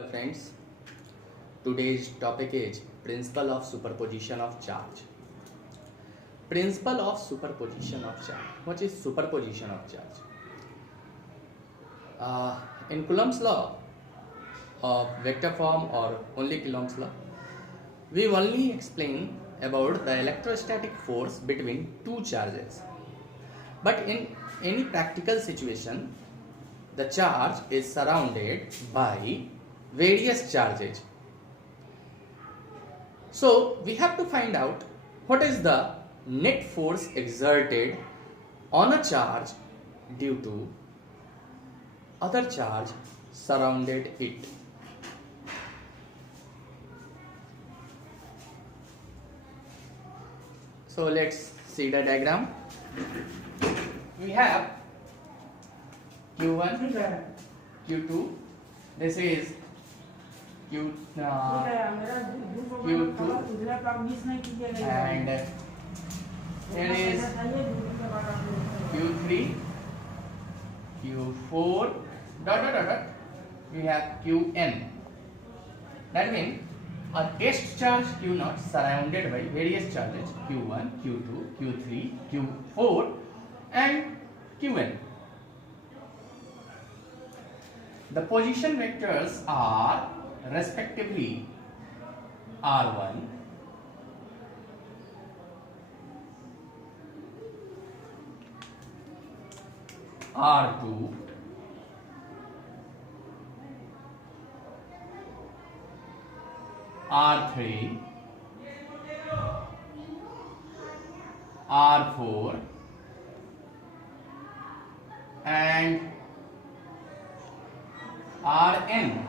Hello friends, today's topic is principle of superposition of charge. Principle of superposition of charge. What is superposition of charge? In Coulomb's law of vector form or only Coulomb's law, we only explain about the electrostatic force between two charges. But in any practical situation, the charge is surrounded by various charges. So we have to find out what is the net force exerted on a charge due to other charge surrounded it. So let's see the diagram. We have Q1, Q2, this is Q2 and here is Q3, Q4, we have Qn. That means a test charge Q0 surrounded by various charges Q1, Q2, Q3, Q4 and Qn. The position vectors are respectively R1, R2, R3, R4 and Rn.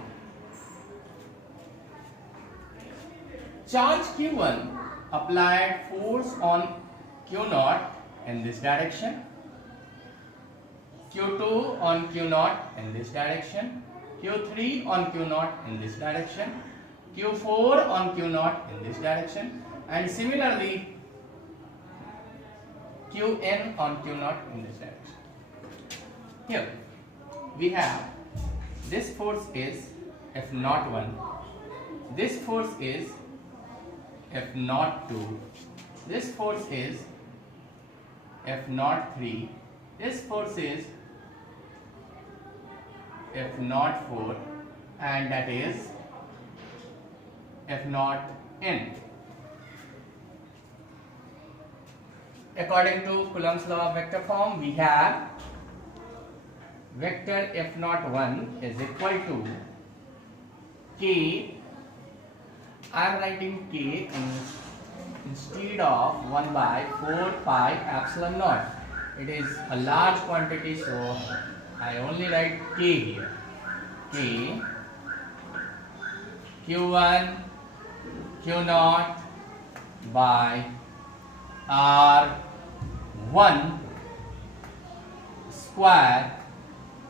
Charge Q1 applied force on Q0 in this direction, Q2 on Q0 in this direction, Q3 on Q0 in this direction, Q4 on Q0 in this direction, and similarly Qn on Q0 in this direction. Here we have this force is F01, this force is F02, this force is F03, this force is F04 and that is F0n. According to Coulomb's law of vector form, we have vector F01 is equal to K. I am writing K instead of 1 by 4 pi epsilon naught. It is a large quantity, so I only write K here. K Q1 Q0 by R1 square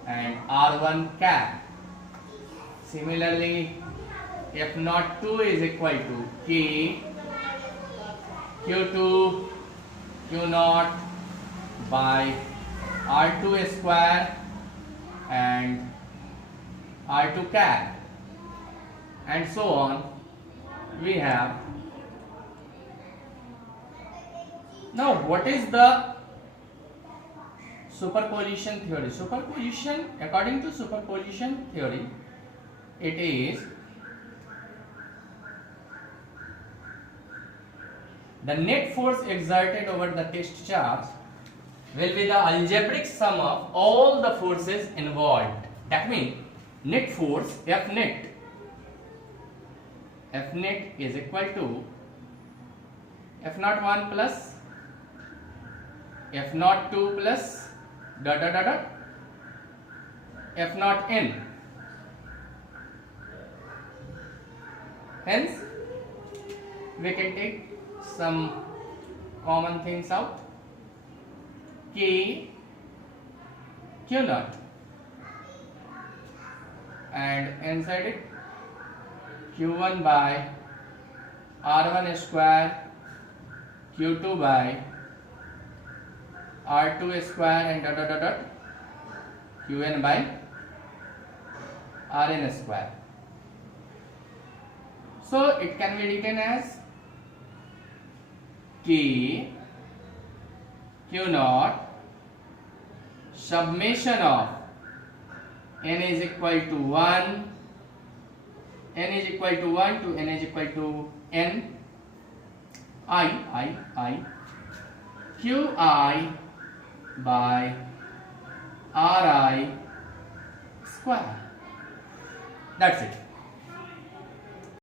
and R1 cap. Similarly, F02 is equal to K Q2 Q0 by R2 square and R2 cap, and so on. We have now what is the superposition theory? Superposition, according to superposition theory, it is the net force exerted over the test charge will be the algebraic sum of all the forces involved. That means net force Fnet is equal to F01 plus F02 plus F0n. Hence, we can take some common things out. K Q0 and inside it Q1 by R1 square, Q2 by R2 square and Qn by Rn square. So it can be written as K Q naught summation of n is equal to 1, n is equal to 1 to n is equal to n, I Qi by Ri square. That's it.